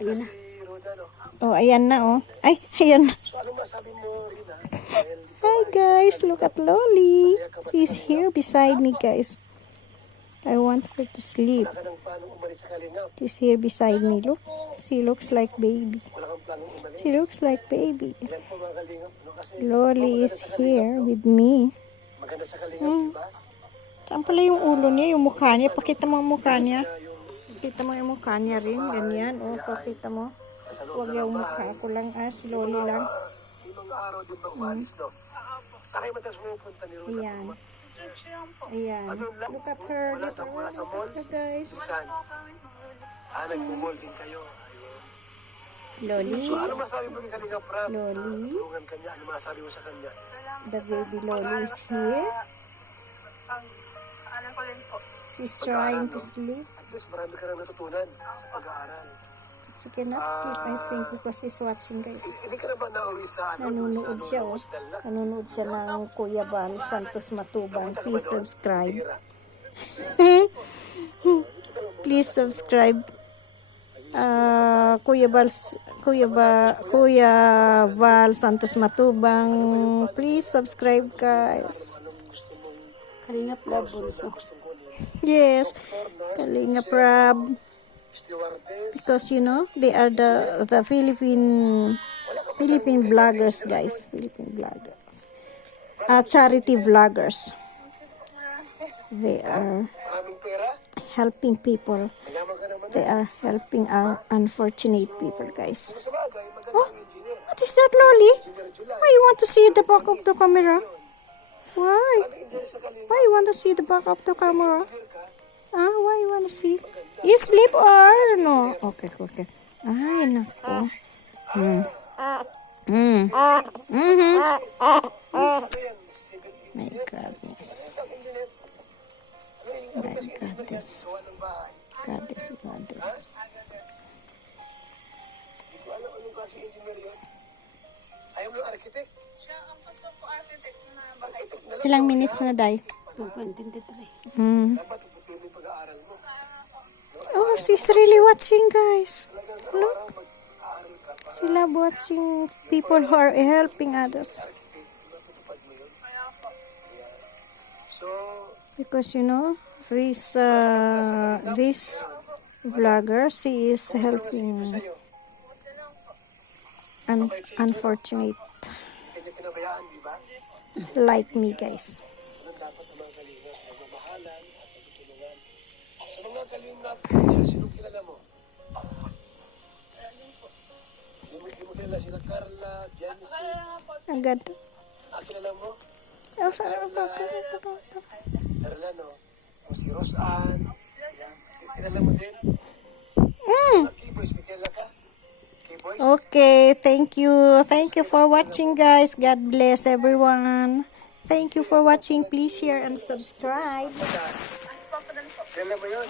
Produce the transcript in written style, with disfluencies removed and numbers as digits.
Ayun na. Oh, ayan na, oh. Ay, ayan na. So, ano masabi mo, Rina? Hi, guys. Look at Loli. She's here beside me, guys. I want her to sleep. Wala ka ng planong umalis sa Kalingap. She's here beside me. Look. She looks like baby. Wala kang planong umalis. She looks like baby. Yan po mga Kalingap. No? Kasi Loli is here with me. maganda sa Kalingap, di ba? Saan pala yung ulo niya, yung mukha niya? Pakita mo ang mukha niya. Pakita mo yung mukha niya rin. Ganyan. O, pakita mo. Huwag yung mukha ko lang. Si Loli lang. Yung mga araw din ba umalis, no? Sa akin mataas mo yung punta ni Rona. Ayan. Ayan. Look at her. Look at her, guys. Saan? Nagmumol din kayo. Loli. So, ano masabi mo kay Kalingap Rap? Loli. Tulungan kanya. Ano masabi mo sa kanya? The baby Loli is here. Ano ko din po. She's trying to sleep. At least marami ka na natutunan. Pag-aaral. But she cannot sleep, I think, because she's watching, guys. Hindi ka na ba nauwi sa Nanonood siya, oh. hospital na? Nanonood siya ng Kuya Bal Santos Matubang. Please subscribe. Please subscribe. Kuya Val Santos Matubang. Please subscribe, guys. Kalingap Lab also. Yes, Kalinga Prab. Stewardess. Because you know, they are the Philippine vloggers, guys. Philippine vloggers. Charity vloggers. They are Maraming pera. helping people. Mayaman ka naman. They are helping our unfortunate people, guys. Sa bagay, magandang engineer. What is that, Loli? Engineer July. Why you want to see the back of the camera? Why? Engineer sa Kalingap. Why you want to see the back of the camera? Engineer ka. Why you want to see? You sleep or no? Okay, okay. Ay, nako. My goodness. My goodness. Gawa ng bahay. Goddess, goddess. Hindi ko alam anong klase engineer yun. Ayaw mo yung architect? Siya ang gusto ko architect na bahay. Architect na lang. Ilang minutes na, Day? 2.23. Dapat ipipili yung pag-aaral mo. Oh, she's really watching, guys. Look. Mag-aaral ka pa. She love watching people who are helping others. Matutupad mo yun. So, Because, you know, this vlogger, she is helping sa'yo, unfortunate kanya pinabayaan, di ba? like me, guys. Ganun dapat ang mga kalingap. Nagmamahalan at nagtutulungan. Sa mga kalingap, sinong kilala mo? Hindi mo kilala sila Carla, Jancy. Agad. Kilala mo? Oh, sorry. Carla, no? O si Roseanne. Kilala mo din? Keyboys, may kilala ka? Keyboys? Okay, thank you. Thank you for watching, guys. God bless everyone. Thank you for watching. Please share and subscribe. Kilala mo yun?